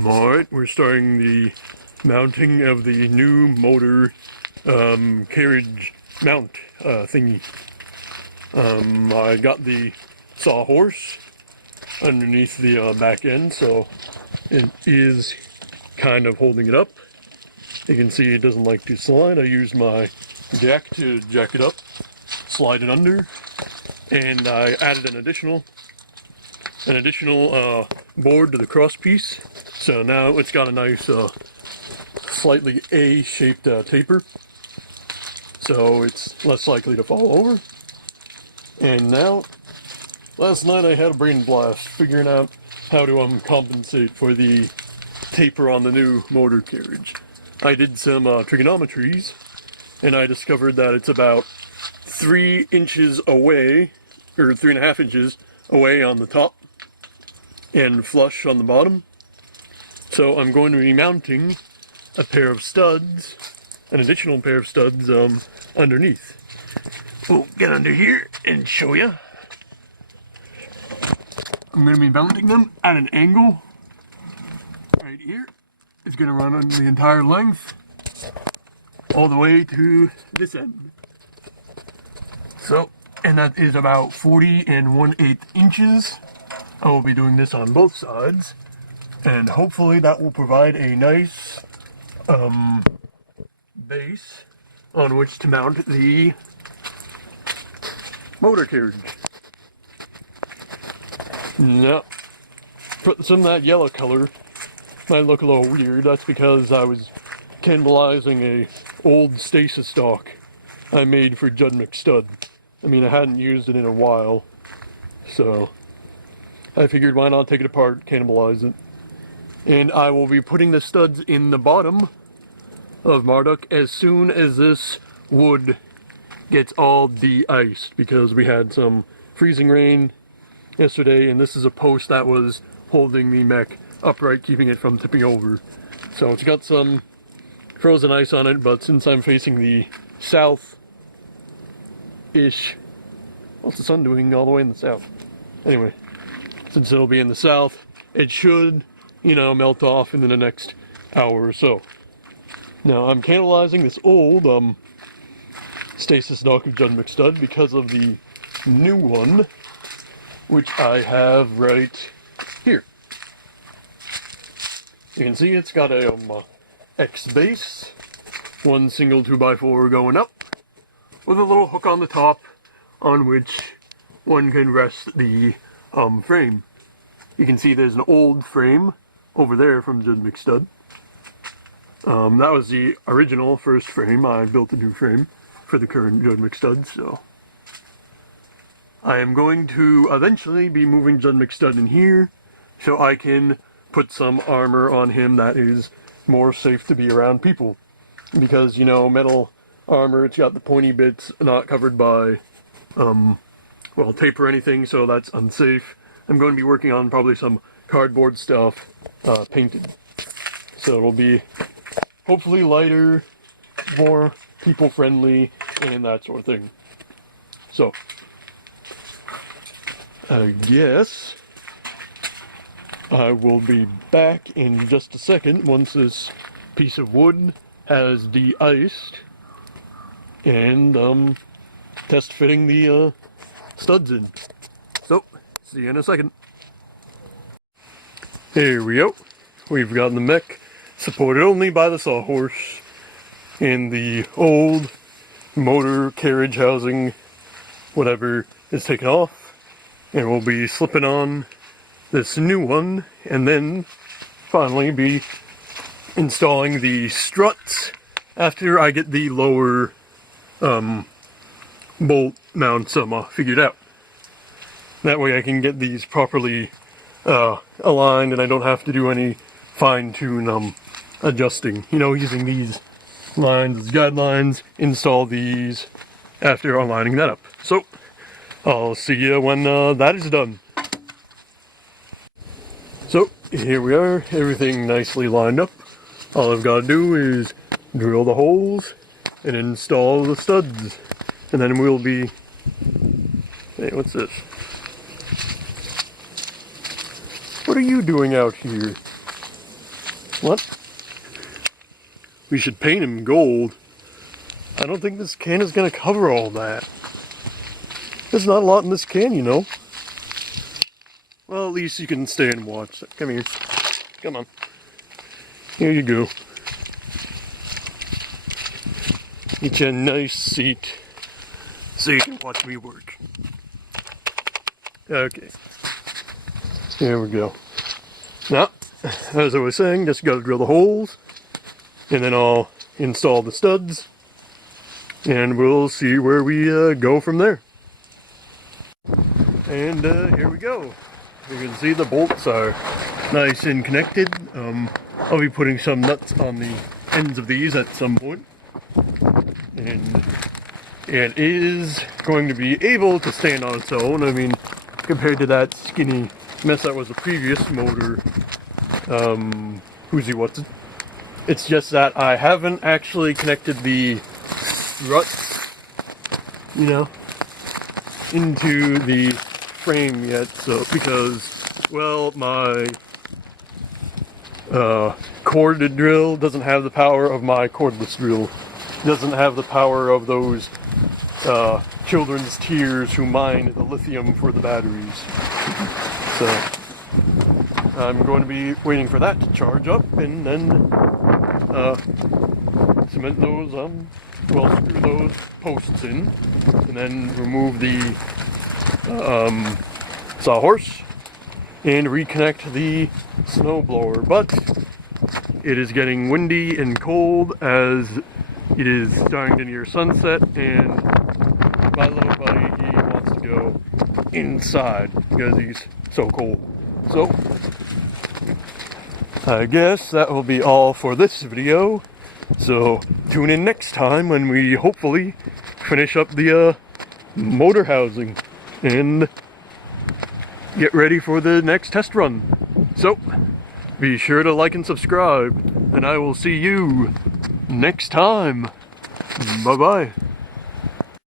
Alright, we're starting the mounting of the new motor carriage mount thingy. I got the sawhorse underneath the back end, so it is kind of holding it up. You can see it doesn't like to slide. I used my jack to jack it up, slide it under, and I added an additional board to the cross piece. So now it's got a nice slightly A-shaped taper, so it's less likely to fall over. And now, last night I had a brain blast figuring out how to compensate for the taper on the new motor carriage. I did some trigonometries, and I discovered that it's about 3 inches away, or 3.5 inches away on the top, and flush on the bottom. So I'm going to be mounting a pair of studs, an additional pair of studs underneath. We'll get under here and show you. I'm going to be mounting them at an angle right here. It's going to run on the entire length all the way to this end. So, and that is about 40 1/8 inches. I will be doing this on both sides, and hopefully that will provide a nice base on which to mount the motor carriage. Now, some of that yellow color might look a little weird. That's because I was cannibalizing a old stasis stock I made for Judd McStud. I mean, I hadn't used it in a while, so I figured why not take it apart, cannibalize it. And I will be putting the studs in the bottom of Marduk as soon as this wood gets all de-iced, because we had some freezing rain yesterday, and this is a post that was holding the mech upright, keeping it from tipping over. So it's got some frozen ice on it, but since I'm facing the south-ish, what's the sun doing all the way in the south? Anyway, since it'll be in the south, it should, melt off in the next hour or so. Now, I'm cannibalizing this old stasis dock of Judd McStud because of the new one, which I have right here. You can see it's got a X base, one single 2x4 going up, with a little hook on the top on which one can rest the frame. You can see there's an old frame over there from Judd McStud. That was the original first frame. I built a new frame for the current Judd McStud, so I am going to eventually be moving Judd McStud in here so I can put some armor on him that is more safe to be around people. Because, metal armor, it's got the pointy bits not covered by, tape or anything, so that's unsafe. I'm going to be working on probably some cardboard stuff painted. So it'll be hopefully lighter, more people-friendly, and that sort of thing. So, I guess I will be back in just a second once this piece of wood has de-iced and test fitting the studs in. So, see you in a second. Here we go. We've got the mech supported only by the sawhorse, and the old motor carriage housing, whatever, is taken off, and we'll be slipping on this new one, and then finally be installing the struts after I get the lower bolt mounts figured out. That way I can get these properly aligned, and I don't have to do any fine-tune adjusting. Using these lines as guidelines, install these after aligning that up. So, I'll see you when that is done. So, here we are, everything nicely lined up. All I've got to do is drill the holes and install the studs. And then we'll be... Hey, what's this? What are you doing out here? What? We should paint him gold. I don't think this can is going to cover all that. There's not a lot in this can, you know. Well, at least you can stay and watch. Come here. Come on. Here you go. Get you a nice seat so you can watch me work. Okay. Here we go. Now, as I was saying, just gotta drill the holes, and then I'll install the studs, and we'll see where we go from there. And here we go. You can see the bolts are nice and connected. I'll be putting some nuts on the ends of these at some point. And it is going to be able to stand on its own. I mean, compared to that skinny mess that was the previous motor, Who's what's it? It's just that I haven't actually connected the struts, you know, into the frame yet. So because, well, my corded drill doesn't have the power of my cordless drill. It doesn't have the power of those children's tears who mine the lithium for the batteries. So I'm going to be waiting for that to charge up, and then cement those, well, screw those posts in, and then remove the sawhorse and reconnect the snowblower. But it is getting windy and cold as it is starting to near sunset, and my little buddy, he wants to go inside because he's so cold. So I guess that will be all for this video. So tune in next time when we hopefully finish up the motor housing and get ready for the next test run. So be sure to like and subscribe, and I will see you next time. Bye bye.